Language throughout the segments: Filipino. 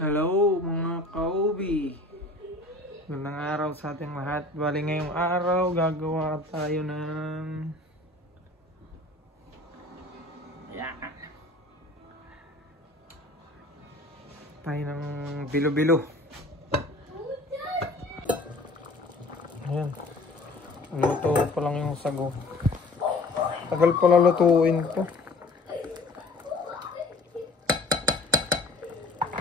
Hello mga ka-OB. Magandang araw sa ating lahat. Bali ngayong araw gagawa tayo ng bilo-bilo. Ayan. Luto pa lang yung sago. Tagal pala lutuin to.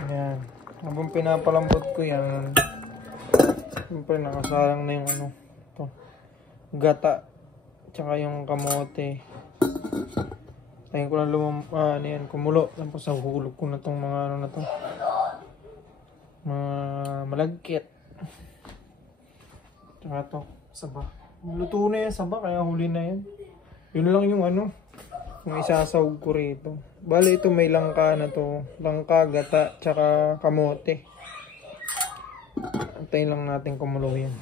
Ayan. Habang pinapalambot ko yan, siyempre nakasalang na yung ito, gata, tsaka yung kamote. Tayin ko lang kumulo. Tapos hulog ko na tong mga na to, mga malagkit. Tsaka to, saba. Luto na yan, saba, kaya huli na yan. Yun lang yung yung isasawag ko rito. Bali ito may langka na to. Langka, gata, tsaka kamote. Antayin lang natin kumulo yan.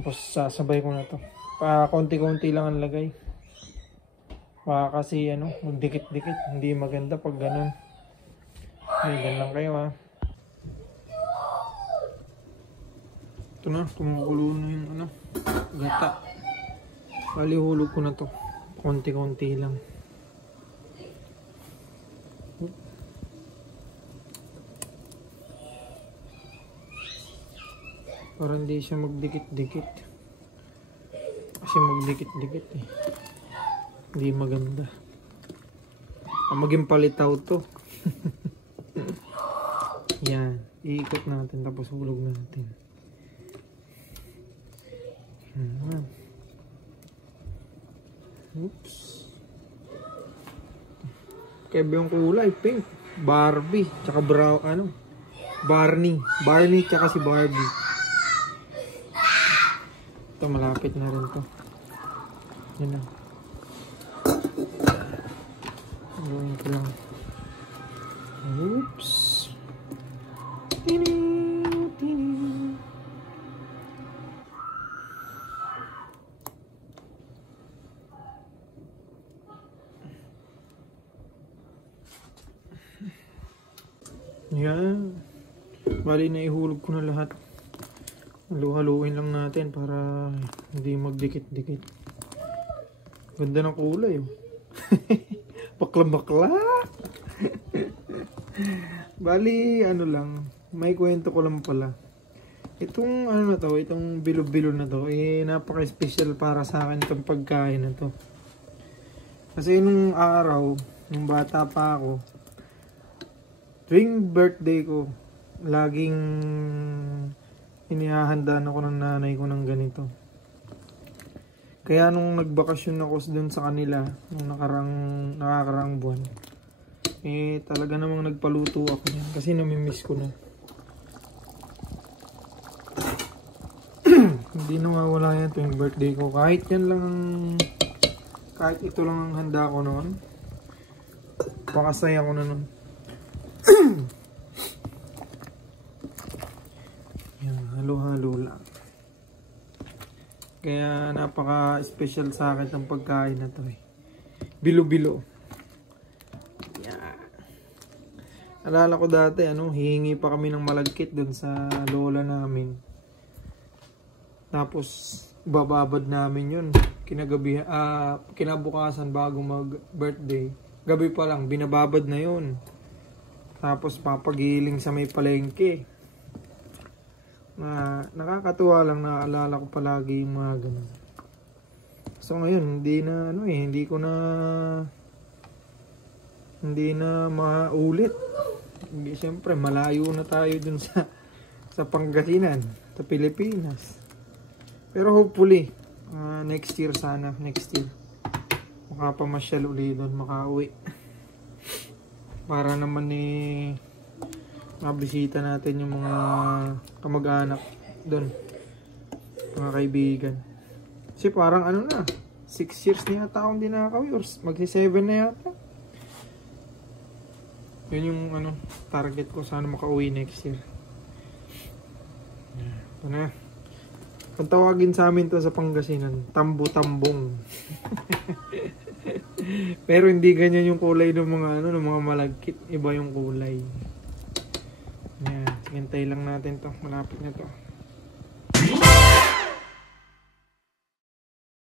Tapos sasabay ko na to. Konti-konti lang ang lagay. Kasi magdikit-dikit. Hindi maganda pag ganun. Ganyan lang kayo ha. Ito na, kumukulo na yung gata. Bali hulog ko na to. Konti-konti lang. Para hindi siya magdikit-dikit. Kasi magdikit-dikit eh. Hindi maganda. Maging palitaw to. Yan. Iikot natin tapos hulog natin. Oops. Kaya yung kulay pink. Barbie. Tsaka brown. Barney. Barney tsaka si Barbie. Ito malapit na rin to. Yan na. Gawin ko lang. Oops. Tining. Tining. Yan. Bali na ihulog ko na lahat. Halu-haluin lang natin para hindi magdikit-dikit. Ganda ng kulay oh. Bakla-bakla. Bali lang, may kwento ko lang pala. Itong na to, itong bilo-bilo na to, napaka-special para sa akin itong pagkain na to. Kasi nung araw, nung bata pa ako, tuwing birthday ko, laging inihahandaan ako ng nanay ko ng ganito. Kaya nung nagbakasyon ako dun sa kanila, nung nakakarang buwan, talaga namang nagpaluto ako niyan kasi namimiss ko na. Hindi nawawala yan tuwing birthday ko. Kahit ito lang ang handa ko noon, pakasaya ko na noon. Halo-halo lang. Kaya napaka-special sa akin ang pagkain na to eh. Bilo-bilo. Yeah. Alala ko dati, hihingi pa kami ng malagkit dun sa lola namin. Tapos, bababad namin yun. Kinabukasan bago mag-birthday. Gabi pa lang, binababad na yun. Tapos, papagiling sa may palengke. Nakakatuwa lang, naalala ko palagi yung mga ganun. So ngayon hindi na maulit. Siyempre malayo na tayo dun sa Pangasinan, sa Pilipinas. Pero hopefully next year makapamasyal uli doon, makauwi para naman mabisita natin yung mga kamag-anak doon, mga kaibigan. Kasi parang 6 years na yata akong di nakakawi, or magsi-7 na yata. Yun yung target ko, sana makauwi next year. Ito na. Kung tawagin sa amin to sa Pangasinan, tambo-tambong. Pero hindi ganyan yung kulay ng mga ng mga malagkit, iba yung kulay. Hintay lang natin to. Malapit na to.